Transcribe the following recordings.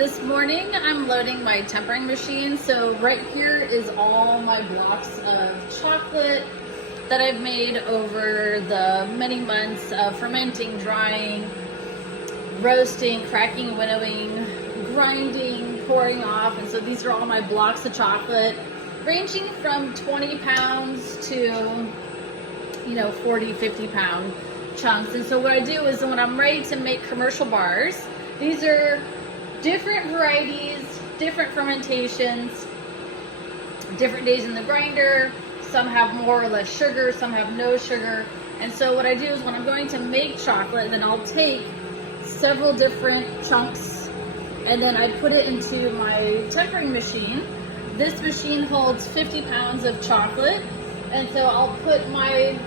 This morning I'm loading my tempering machine. So right here is all my blocks of chocolate that I've made over the many months of fermenting, drying, roasting, cracking, winnowing, grinding, pouring off. And so these are all my blocks of chocolate, ranging from 20 pounds to 40, 50 pound chunks. And so what I do is when I'm ready to make commercial bars, these are different varieties, different fermentations, different days in the grinder. Some have more or less sugar, some have no sugar. And so what I do is when I'm going to make chocolate, then I'll take several different chunks and then I put it into my tempering machine. This machine holds 50 pounds of chocolate. And so I'll put my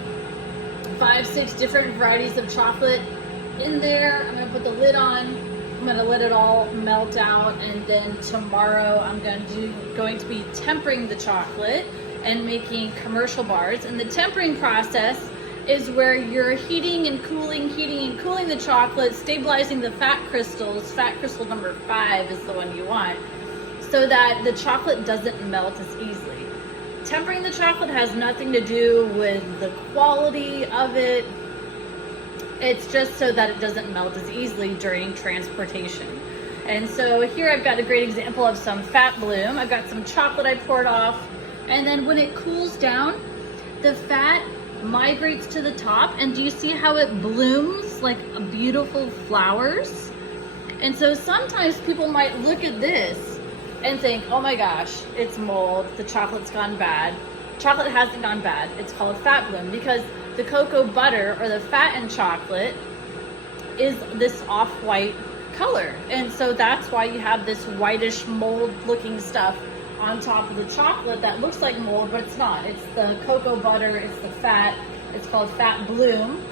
5-6 different varieties of chocolate in there. I'm gonna put the lid on. I'm gonna let it all melt out, and then tomorrow I'm going to be tempering the chocolate and making commercial bars. And the tempering process is where you're heating and cooling the chocolate, stabilizing the fat crystals. Fat crystal number 5 is the one you want, so that the chocolate doesn't melt as easily. Tempering the chocolate has nothing to do with the quality of it. It's just so that it doesn't melt as easily during transportation. And so here I've got a great example of some fat bloom. I've got some chocolate I poured off, and then when it cools down, the fat migrates to the top, and do you see how it blooms like beautiful flowers? And so sometimes people might look at this and think, oh my gosh, it's mold, the chocolate's gone bad. Chocolate hasn't gone bad. It's called fat bloom because the cocoa butter or the fat in chocolate is this off-white color. And so that's why you have this whitish mold looking stuff on top of the chocolate that looks like mold, but it's not. It's the cocoa butter, it's the fat. It's called fat bloom.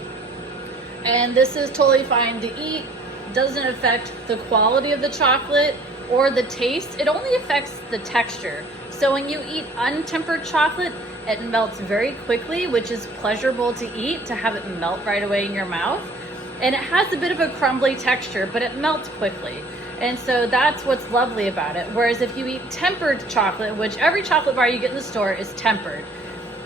And this is totally fine to eat. Doesn't affect the quality of the chocolate or the taste. It only affects the texture. So when you eat untempered chocolate, it melts very quickly, which is pleasurable to eat, to have it melt right away in your mouth. And it has a bit of a crumbly texture, but it melts quickly. And so that's what's lovely about it. Whereas if you eat tempered chocolate, which every chocolate bar you get in the store is tempered,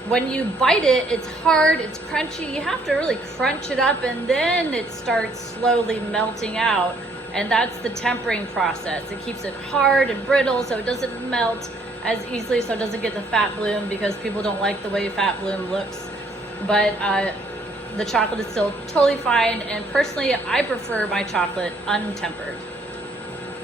when you bite it, it's hard, it's crunchy. You have to really crunch it up, and then it starts slowly melting out. And that's the tempering process. It keeps it hard and brittle so it doesn't melt as easily, so it doesn't get the fat bloom, because people don't like the way fat bloom looks. But the chocolate is still totally fine, and personally I prefer my chocolate untempered.